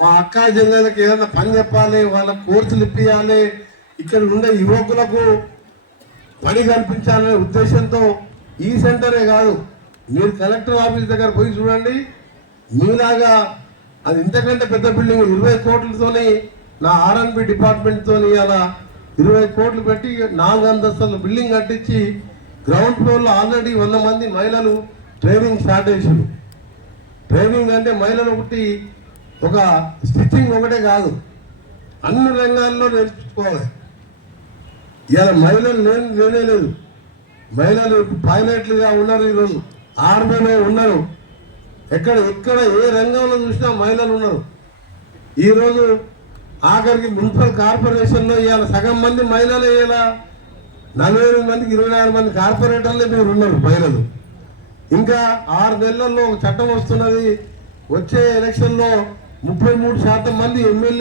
మా అక్క జిల్లాలకు ఏదైనా పని చెప్పాలి, వాళ్ళ కోర్సులు ఇప్పించాలి, ఇక్కడ ఉండే యువకులకు పని కల్పించాలనే ఉద్దేశంతో ఈ సెంటరే కాదు, మీరు కలెక్టర్ ఆఫీస్ దగ్గర పోయి చూడండి, మీలాగా అది ఇంతకంటే పెద్ద బిల్డింగ్ 20 కోట్లతోని నా ఆర్ఎన్బి డిపార్ట్మెంట్తో అలా 20 కోట్లు పెట్టి 4 అంతస్తుల బిల్డింగ్ కట్టించి గ్రౌండ్ ఫ్లోర్లో ఆల్రెడీ 100 మంది మహిళలు ట్రైనింగ్ స్టార్ట్ చేసారు. ట్రైనింగ్ అంటే మహిళలు ఒకటి ఒక స్టిచ్చింగ్ ఒకటే కాదు, అన్ని రంగాల్లో నేర్చుకోవాలి. ఇలా మహిళలు లేనేలేదు, మహిళలు పైలట్లుగా ఉన్నారు, ఈరోజు ఆర్మీలో ఉన్నారు, ఎక్కడ ఏ రంగంలో చూసినా మహిళలు ఉన్నారు. ఈరోజు ఆఖరికి మున్సిపల్ కార్పొరేషన్లో ఇవాళ సగం మంది మహిళలు, ఇలా 48 మందికి 24 మంది కార్పొరేటర్లే మీరు ఉన్నారు మహిళలు. ఇంకా 6 నెలల్లో ఒక చట్టం వస్తున్నది, వచ్చే ఎలక్షన్లో 33% మంది ఎమ్మెల్యే